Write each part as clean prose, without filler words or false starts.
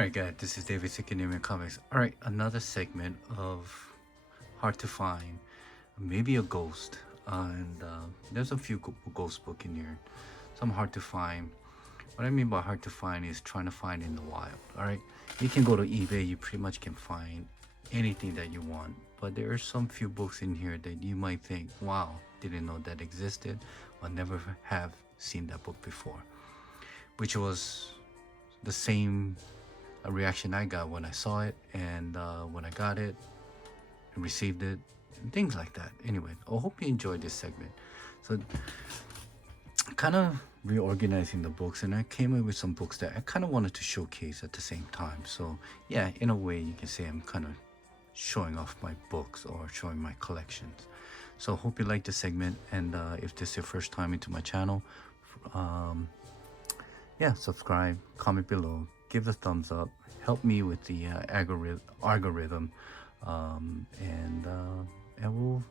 Alright guys, this is David Sikanemian Comics. Alright, another segment of hard to find, maybe a ghost. And there's a few ghost book in here. Some hard to find. What I mean by hard to find is trying to find in the wild. Alright, you can go to eBay, you pretty much can find anything that you want. But there are some few books in here that you might think, wow, didn't know that existed, or never have seen that book before. Which was the same reaction I got when I saw it, and when I got it and received it, and things like that. Anyway, I hope you enjoyed this segment. So kind of reorganizing the books, and I came up with some books that I kind of wanted to showcase at the same time. So yeah, in a way you can say I'm kind of showing off my books or showing my collections. So hope you like this segment, and if this is your first time into my channel, yeah, subscribe, comment below, give the thumbs up, help me with the algorithm, and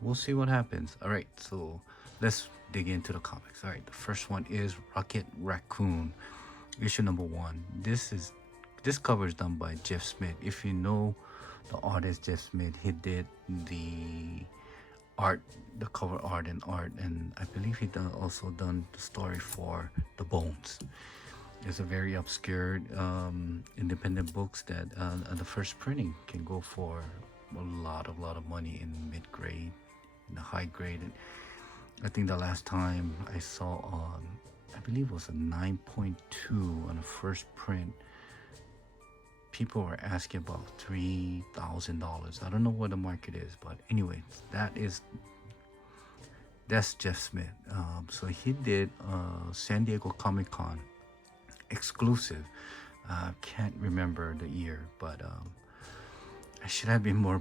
we'll see what happens. All right, so let's dig into the comics. All right, the first one is Rocket Raccoon, issue number 1. This cover is done by Jeff Smith. If you know the artist Jeff Smith, he did the art, the cover art, and I believe he also done the story for The Bones. It's a very obscure independent books that the first printing can go for a lot of money in mid-grade, in the high grade. And I think the last time I saw I believe it was a 9.2 on the first print, people were asking about $3,000. I don't know what the market is, but anyway, that's Jeff Smith. So he did San Diego Comic-Con exclusive. Can't remember the year, but I should have been more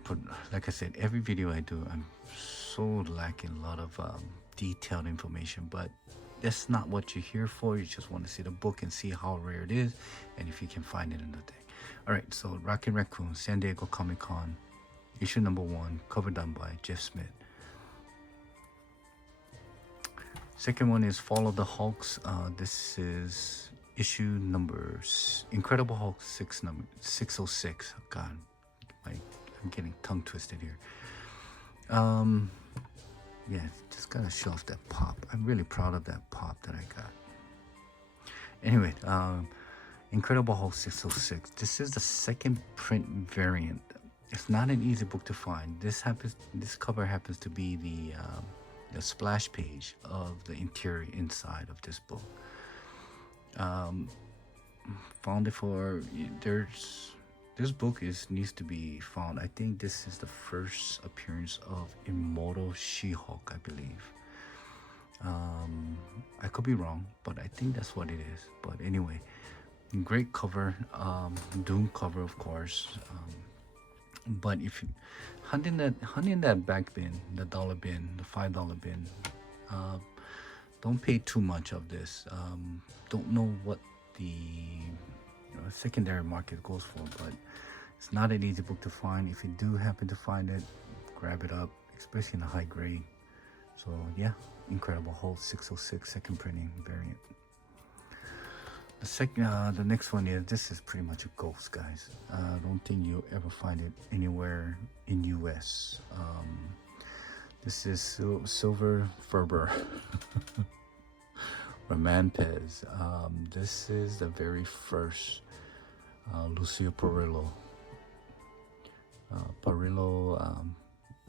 like I said, every video I do, I'm so lacking a lot of detailed information, but that's not what you're here for. You just want to see the book and see how rare it is, and if you can find it in the thing. All right, so Rocket Raccoon, San Diego Comic-Con, issue number 1, cover done by Jeff Smith. Second one is Fall of the Hulks. This is issue number Incredible Hulk 606. God, I'm getting tongue twisted here. Yeah, just gotta show off that pop. I'm really proud of that pop that I got. Anyway, Incredible Hulk 606. This is the second print variant. It's not an easy book to find. This cover happens to be the splash page of the interior inside of this book. Found it for this book needs to be found. I think this is the first appearance of Immortal She-Hulk, I believe. I could be wrong, but I think that's what it is. But anyway, great cover, Doom cover, of course. But if you hunting that back bin, the dollar bin, the $5 bin, don't pay too much of this. Don't know what the secondary market goes for, but it's not an easy book to find. If you do happen to find it, grab it up, especially in a high grade. So yeah, Incredible Hulk 606 second printing variant. The next one this is pretty much a ghost, guys. I don't think you'll ever find it anywhere in US. This is Silver Ferber Romanpez. This is the very first Lucio Perillo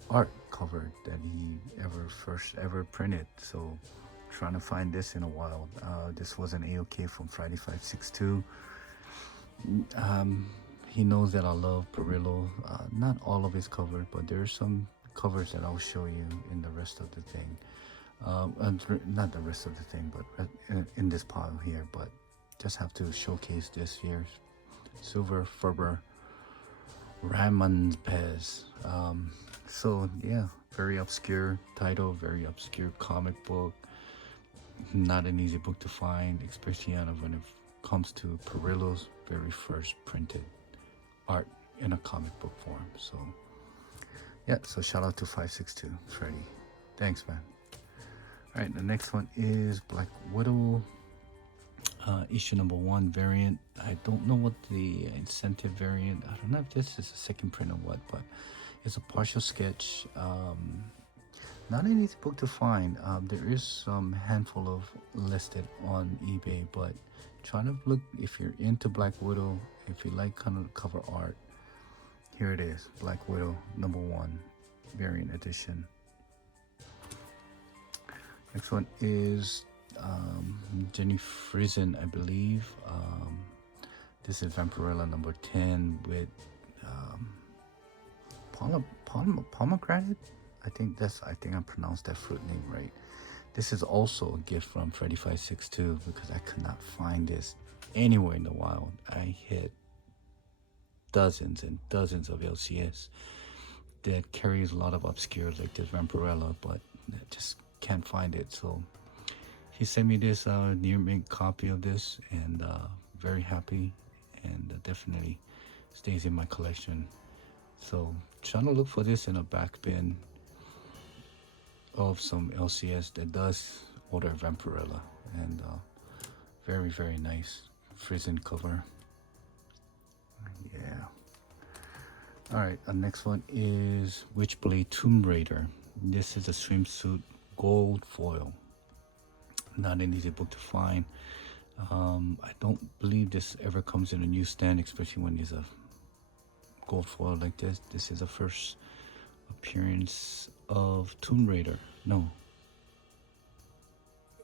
art cover that he first ever printed. So trying to find this in a while. This was an AOK from Friday 562. He knows that I love Perillo. Not all of his covers, but there are some covers that I'll show you in the rest of the thing. Not the rest of the thing, but in this pile here. But just have to showcase this here. Silver Ferber Romanpez. So yeah, very obscure title, very obscure comic book. Not an easy book to find, especially when it comes to Perillo's very first printed art in a comic book form. So yeah, so shout out to 562 Freddy. Thanks, man. All right, the next one is Black Widow, issue number 1 variant. I don't know what the incentive variant, I don't know if this is a second print or what, but it's a partial sketch. Not an easy book to find. There is some handful of listed on eBay, but try to look if you're into Black Widow, if you like kind of cover art. Here it is, Black Widow number 1 variant edition. Next one is Jenny Friesen, I believe. This is Vampirella number 10 with pomegranate. I think I pronounced that fruit name right. This is also a gift from Freddy562 because I could not find this anywhere in the wild. I hit dozens and dozens of LCS that carries a lot of obscures like this Vampirella, but I just can't find it. So he sent me this near mint copy of this, and very happy, and definitely stays in my collection. So trying to look for this in a back bin of some LCS that does order Vampirella, and very, very nice Friesen cover. Yeah. All right, the next one is Witchblade Tomb Raider. This is a swimsuit gold foil. Not an easy book to find. I don't believe this ever comes in a newsstand, especially when there's a gold foil like this. This is the first appearance of Tomb Raider. No,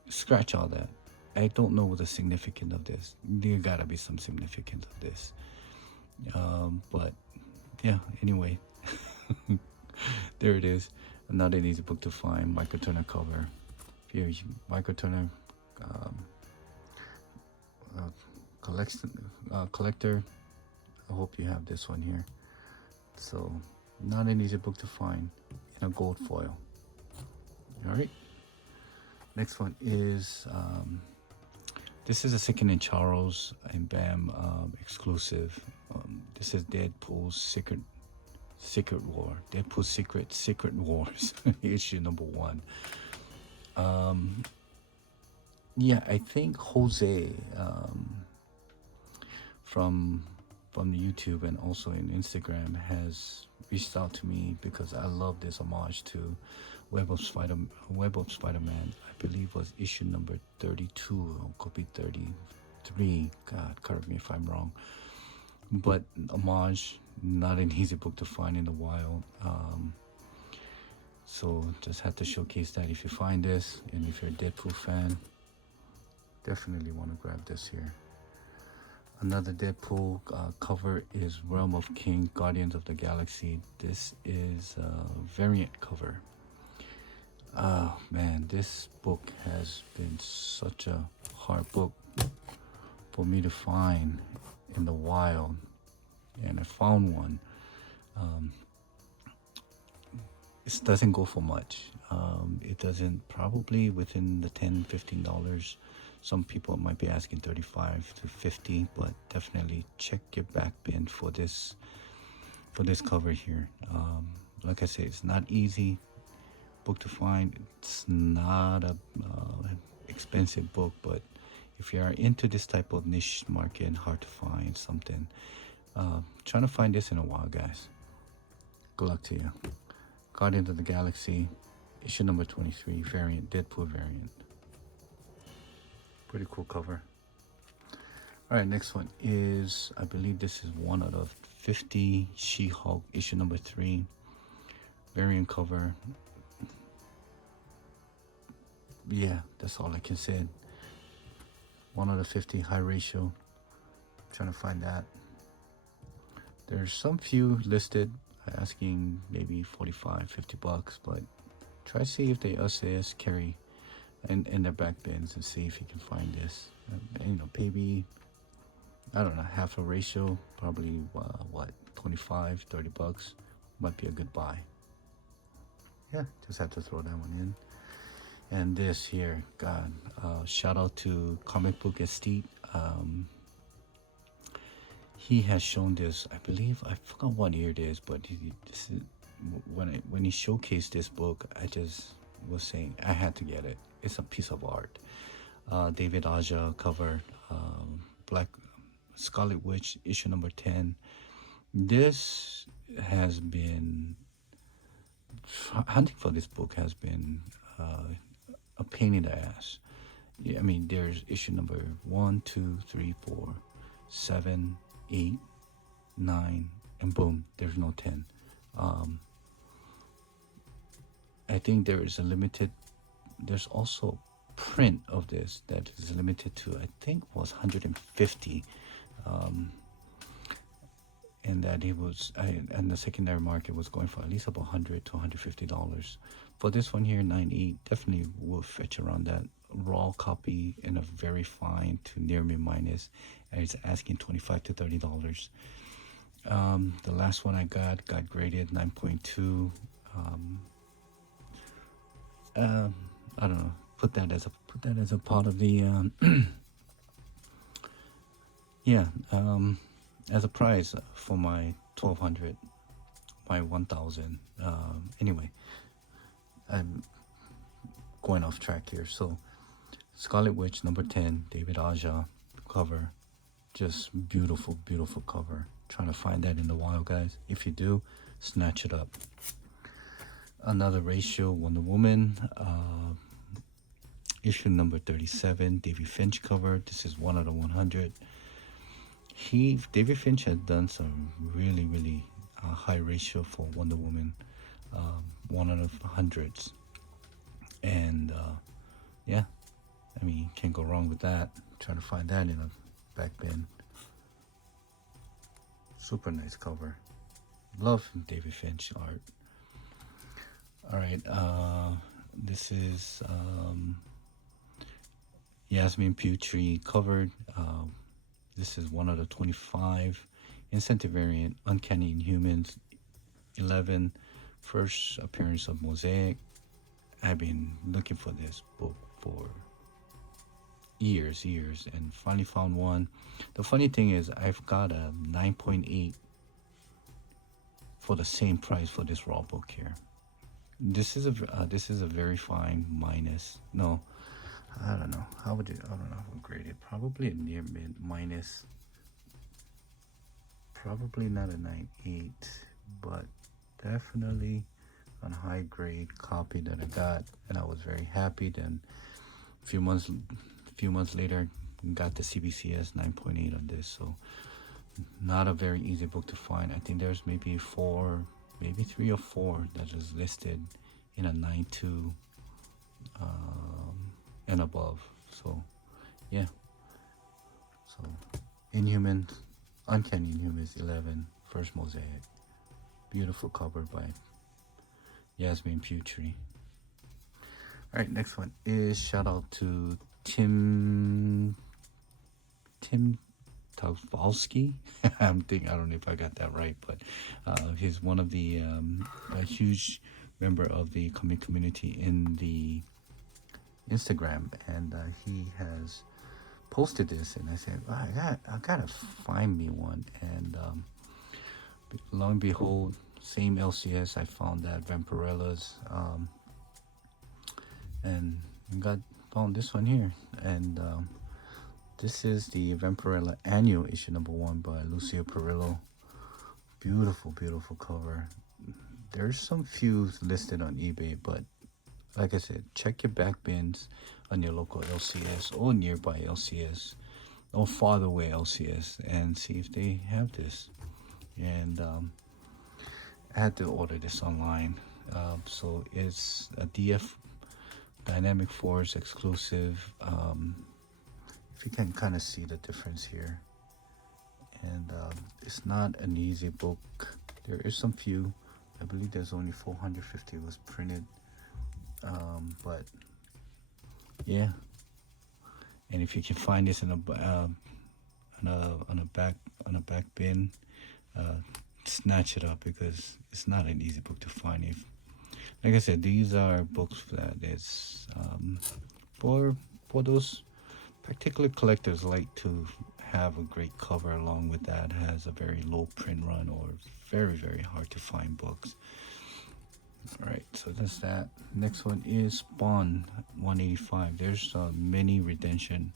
scratch all that. I don't know what the significance of this. There gotta be some significance of this. But yeah, anyway, there it is. Not an easy book to find. Michael Turner cover. If you're a Michael Turner collector, I hope you have this one here. So not an easy book to find in a gold foil. All right, next one is this is a Second and Charles and BAM exclusive. This is Deadpool's Secret War. Deadpool's Secret Wars issue number 1. Yeah, I think Jose from the YouTube and also in Instagram has reached out to me because I love this homage to Web of Spider-Man. I believe was issue number 32, or could be 33. God, correct me if I'm wrong. But homage, not an easy book to find in the wild. So just had to showcase that. If you find this, and if you're a Deadpool fan, definitely want to grab this here. Another Deadpool cover is Realm of King, Guardians of the Galaxy. This is a variant cover. Man, this book has been such a hard book for me to find in the wild, and I found one. It doesn't go for much. It doesn't, probably within the $10-15. Some people might be asking $35 to $50, but definitely check your back bin for this cover here. Like I said, it's not easy book to find. It's not a expensive book, but if you are into this type of niche market and hard to find something, trying to find this in a while, guys. Good luck to you. Guardians of the Galaxy, issue number 23, variant, Deadpool variant. Pretty cool cover. All right, next one is, I believe this is one out of 50, She-Hulk, issue number 3, variant cover. Yeah, that's all I can say. 1 out of 50, high ratio. Trying to find that. There's some few listed asking maybe $45-50, but try to see if they SAS carry in their back bins and see if you can find this. And, maybe, I don't know, half a ratio, probably what, $25-30 might be a good buy. Yeah, just have to throw that one in. And this here, God, shout out to Comic Book Estate. He has shown this, I believe, I forgot what year it is, but this is when he showcased this book, I just was saying I had to get it. It's a piece of art. David Aja cover, Black Scarlet Witch issue number 10. This has been hunting for this book has been a pain in the ass. Yeah, I mean, there's issue number 1, 2, 3, 4, 7, 8, 9, and boom, there's no 10. I think there is a limited. There's also print of this that is limited to, I think, was 150. And that it was, and the secondary market was going for at least about $100 to $150. For this one here, 9.8, definitely will fetch around that. Raw copy in a very fine to near mint minus, and it's asking $25 to $30. The last one I got graded 9.2. I don't know. Put that as a part of the yeah. As a prize for my 1,200, my 1,000. Anyway, I'm going off track here. So, Scarlet Witch number 10, David Aja cover, just beautiful, beautiful cover. Trying to find that in the wild, guys. If you do, snatch it up. Another ratio, Wonder Woman, issue number 37, David Finch cover. This is 1 out of 100. David Finch had done some really high ratio for Wonder Woman, 1 out of hundreds, and yeah, I mean, can't go wrong with that. Trying to find that in a back bin. Super nice cover. Love David Finch art. All right, this is Yasmin Putri covered. This is 1 out of 25. Incentive variant, Uncanny Inhumans 11. First appearance of Mosaic. I've been looking for this book for years, and finally found one. The funny thing is, I've got a 9.8 for the same price for this raw book here. This is a very fine minus. No, I don't know. I don't know how to grade it. Probably a near mid minus. Probably not a 9.8, but definitely a high grade copy that I got, and I was very happy. Then a few months later, got the CBCS 9.8 on this. So not a very easy book to find. I think there's maybe 3 or 4 that is listed in a 9.2 and above. So yeah, so Inhumans, Uncanny Inhumans 11, first Mosaic. Beautiful cover by Yasmin Putri. All right, next one is shout out to Tim Tawalski. I don't know if I got that right, but he's one of the a huge member of the comic community in the Instagram, and he has posted this, and I said, I gotta find me one, and lo and behold, same LCS, I found that Vampirella's, and found this one here, and this is the Vampirella annual issue number 1 by Lucio Perillo. Beautiful cover. There's some few listed on eBay, but like I said, check your back bins on your local LCS or nearby LCS or farther away LCS and see if they have this. And I had to order this online. So it's a DF Dynamic Force exclusive. If you can kind of see the difference here. And it's not an easy book. There is some few. I believe there's only 450 was printed. But yeah, and if you can find this in a back bin, snatch it up, because it's not an easy book to find. If, like I said, these are books that is for those particular collectors like to have a great cover along with that, has a very low print run or very hard to find books. All right, so that's that. Next one is Spawn 185. There's a mini redemption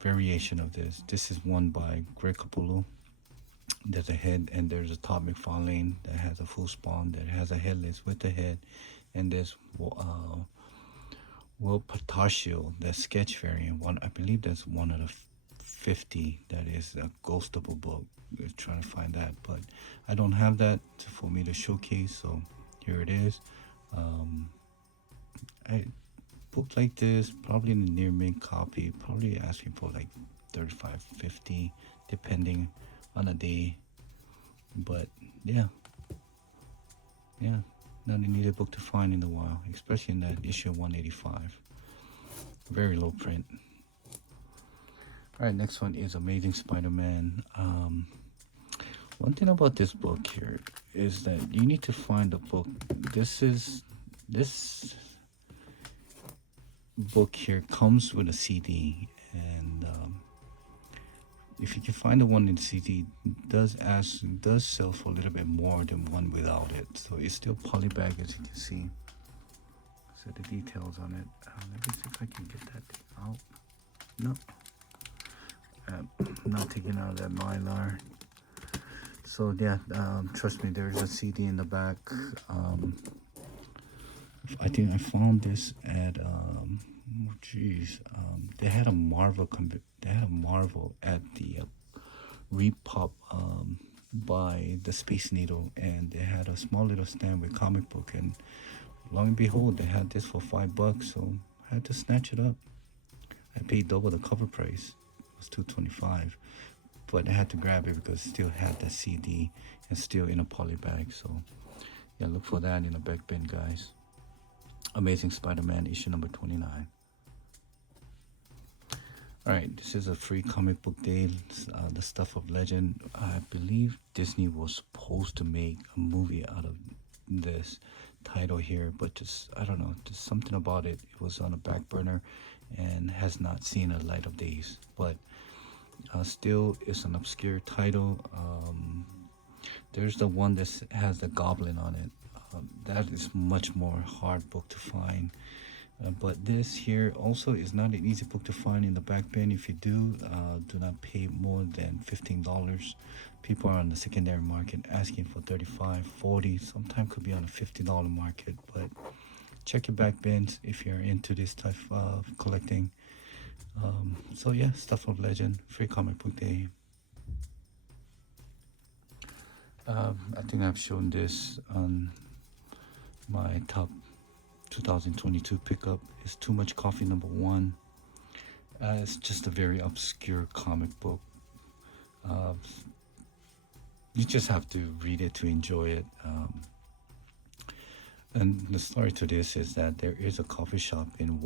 variation of this. This is one by Greg Capullo. There's a head, and there's a Todd McFarlane that has a full spawn that has a headless with the head, and there's Will Patashio, the sketch variant. One, I believe that's one of the 50 that is a ghostable book. We're trying to find that, but I don't have that for me to showcase, so here it is. I book like this, probably in the near mint copy, probably asking for like 35, 50, depending on the day. But yeah, not an easy book to find in a while, especially in that issue 185. Very low print. All right, next one is Amazing Spider-Man. One thing about this book here is that you need to find a book. This book here comes with a CD, and if you can find the one in CD, does sell for a little bit more than one without it. So it's still polybag, as you can see. So the details on it. Let me see if I can get that out. No, not taking out that mylar. So yeah, trust me, there's a CD in the back. I think I found this at they had a Marvel at the Repop by the Space Needle, and they had a small little stand with comic book, and long and behold, they had this for $5, so I had to snatch it up. I paid double the cover price. It was $2.25, but I had to grab it because it still had the CD and still in a poly bag. So yeah, look for that in the back bin, guys. Amazing Spider-Man issue number 29. Alright, this is a free comic book day, the Stuff of Legend. I believe Disney was supposed to make a movie out of this title here, but just, I don't know, just something about it. It was on a back burner and has not seen a light of days. But still, it's an obscure title. There's the one that has the Goblin on it. That is much more hard book to find. But this here also is not an easy book to find in the back bin. If you do not pay more than $15. People are on the secondary market asking for $35, $40, sometimes could be on a $50 market. But check your back bins if you're into this type of collecting. So yeah, Stuff of Legend, free comic book day. I think I've shown this on my top 2022 pickup. Is Too Much Coffee #1. It's just a very obscure comic book. You just have to read it to enjoy it. And the story to this is that there is a coffee shop in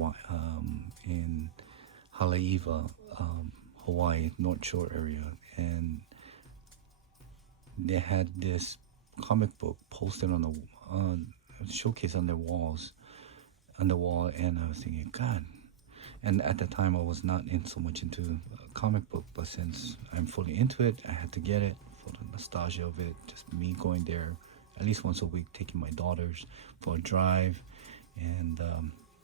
Haleiwa, Hawaii, North Shore area, and they had this comic book posted on the showcase on their walls, and I was thinking, God. And at the time I was not so much into comic book, but since I'm fully into it, I had to get it for the nostalgia of it. Just me going there at least once a week, taking my daughters for a drive, and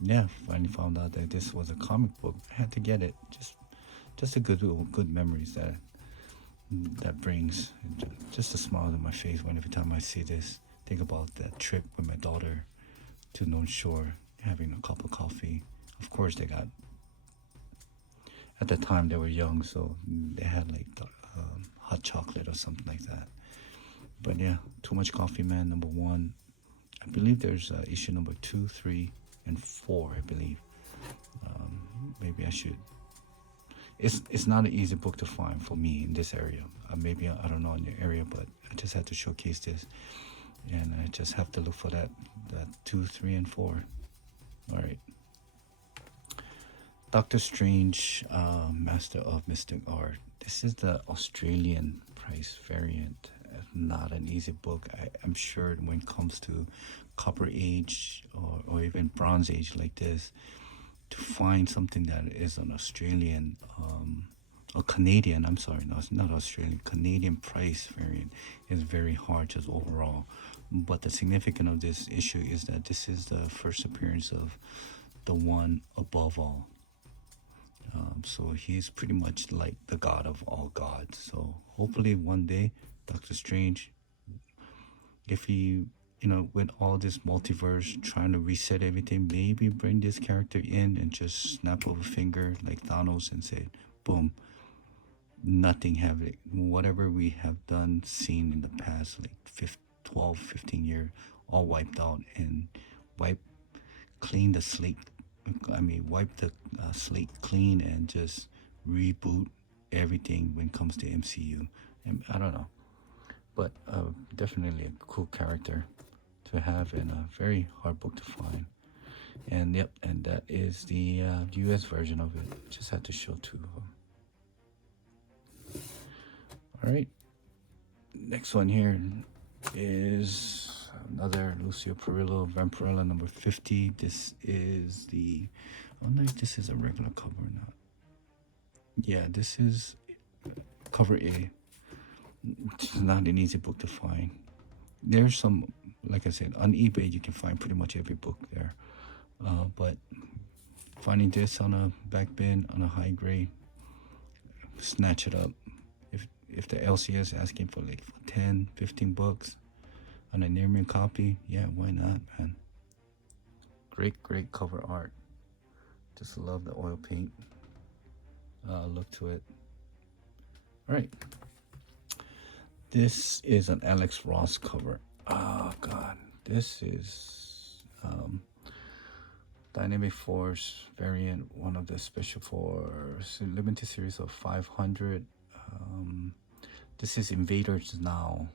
yeah, finally found out that this was a comic book. I had to get it. Just a good memories that brings. Just a smile on my face every time I see this. Think about that trip with my daughter to North Shore, having a cup of coffee. Of course, they got, at the time they were young, so they had like hot chocolate or something like that. But yeah, Too Much Coffee Man #1. I believe there's issue number 2, 3, and 4. I believe. Maybe I should. It's not an easy book to find for me in this area. Maybe I don't know in your area, but I just had to showcase this, and I just have to look for that 2, 3, and 4. All right. Doctor Strange, Master of Mystic Art. This is the Australian price variant. Not an easy book. I'm sure when it comes to Copper Age or even Bronze Age like this, to find something that is an Australian or Canadian, I'm sorry, no, it's not Australian, Canadian price variant is very hard just overall. But the significance of this issue is that this is the first appearance of the One Above All. So he's pretty much like the god of all gods. So hopefully one day, Doctor Strange, if he, with all this multiverse trying to reset everything, maybe bring this character in and just snap of a finger like Thanos and say, boom, nothing have it. Whatever we have done, seen in the past, like 12, 15 years, all wiped out and wipe, clean the slate. I mean, wipe the slate clean and just reboot everything when it comes to MCU. And I don't know, but definitely a cool character to have and a very hard book to find. And yep, and that is the US version of it. Just had to show two of them. All right, next one here is another Lucio Perillo, Vampirella number 50. This is the, I don't know if this is a regular cover or not. Yeah, this is cover A. It's not an easy book to find. There's some, like I said, on eBay you can find pretty much every book there. But finding this on a back bin, on a high grade, snatch it up. If the LCS asking for like 10, 15 bucks on a near mint copy, yeah, why not, man? Great cover art. Just love the oil paint look to it. All right. This is an Alex Ross cover. Oh God, this is Dynamic Force variant, one of the Special Force limited series of 500. This is Invaders Now,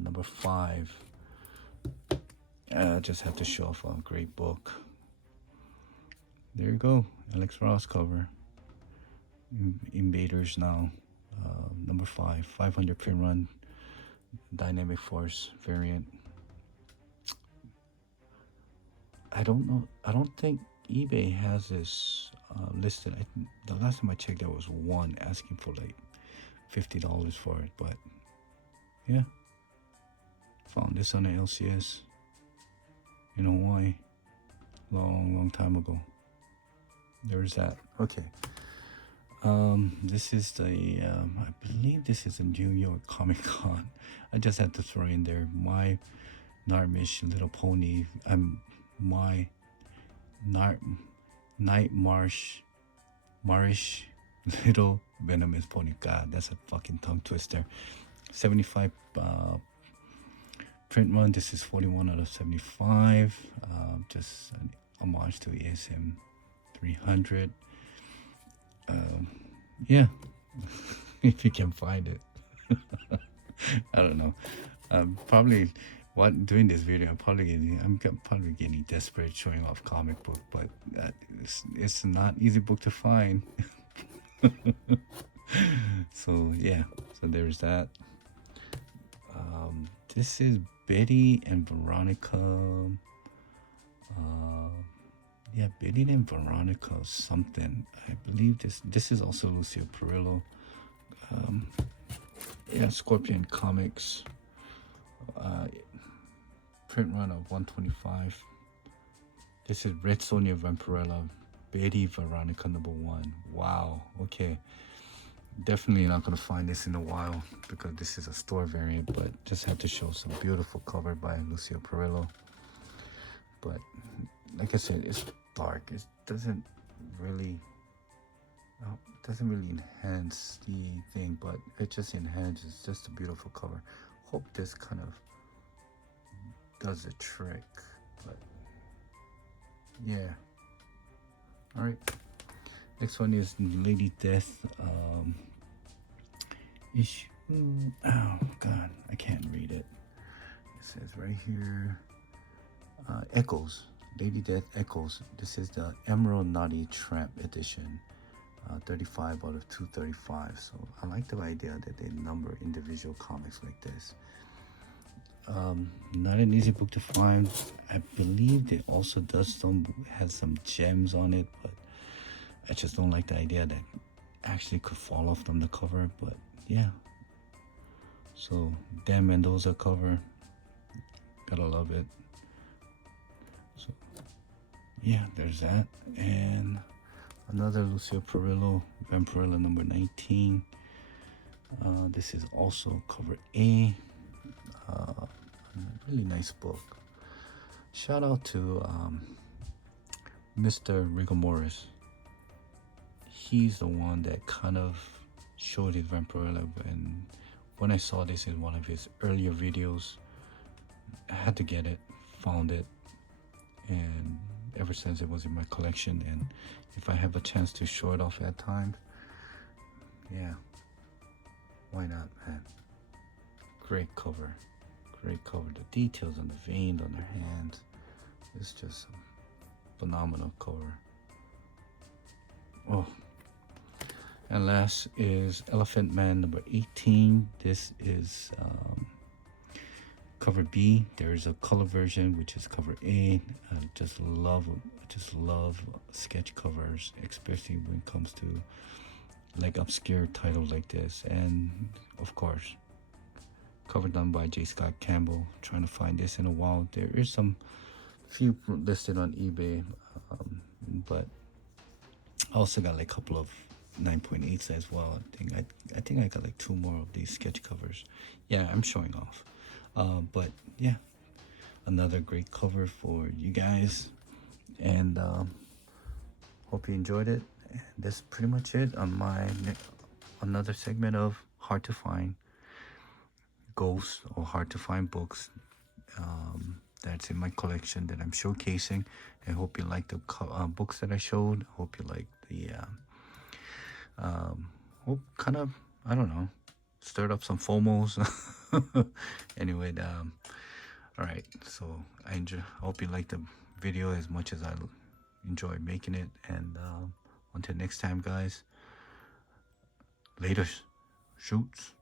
number 5. I just have to show off a great book. There you go, Alex Ross cover. Invaders Now, number 5, 500 print run, Dynamic Force variant. I don't know. I don't think eBay has this listed. The last time I checked, there was one asking for like $50 for it, but yeah, found this on the LCS in Hawaii long time ago. There's that. Okay. This is the I believe this is a New York Comic Con. I just had to throw in there my Narmish Little Pony. My Night Marish Little Venomous Pony. God, that's a fucking tongue twister. 75 print run. This is 41 out of 75. Just an homage to ASM 300. Yeah, if you can find it. I don't know. Probably doing this video, I'm probably getting desperate showing off comic book, but it's not easy book to find. So yeah, so there's that. This is Betty and Veronica. Yeah, Betty and Veronica something. I believe this is also Lucio Perillo. Yeah, Scorpion Comics. Print run of 125. This is Red Sonja Vampirella, Betty Veronica number 1. Wow. Okay. Definitely not gonna find this in a while because this is a store variant, but just have to show some beautiful cover by Lucio Perillo. But like I said, it's dark. It doesn't really enhance the thing, but it just enhances. Just a beautiful cover. Hope this kind of does the trick, but yeah. All right, next one is Lady Death issue. Oh God, I can't read it. It says right here, Echoes, Lady Death Echoes. This is the Emerald Naughty Tramp edition, 35 out of 235. So I like the idea that they number individual comics like this. Not an easy book to find. I believe it also has some gems on it, but I just don't like the idea that actually could fall off from the cover. But yeah, so Dan Mendoza cover, gotta love it. So yeah, there's that. And Another Lucio Perillo, Vampirilla number 19. This is also cover A. Really nice book. Shout out to Mr. Rigor Morris. He's the one that kind of showed his Vampirilla, and when I saw this in one of his earlier videos, I had to get it, found it, and ever since it was in my collection. And if I have a chance to show it off at times, yeah, why not, man? Great cover, great cover. The details on the veins on their hands, it's just a phenomenal cover. Oh, and last is Elephant Man number 18. This is cover B. There is a color version, which is cover A. I just love sketch covers, especially when it comes to like obscure titles like this. And of course, cover done by J. Scott Campbell. Trying to find this in a while. There is some few listed on eBay, but I also got like a couple of 9.8s as well. I think I got like 2 more of these sketch covers. Yeah, I'm showing off. But yeah, another great cover for you guys, and hope you enjoyed it. And that's pretty much it on my another segment of hard to find ghosts or hard to find books that's in my collection that I'm showcasing. I hope you like the books that I showed. Hope you like the hope kind of, I don't know, stirred up some FOMOs. Anyway, all right, so I hope you like the video as much as I enjoy making it. And until next time, guys, later shoots.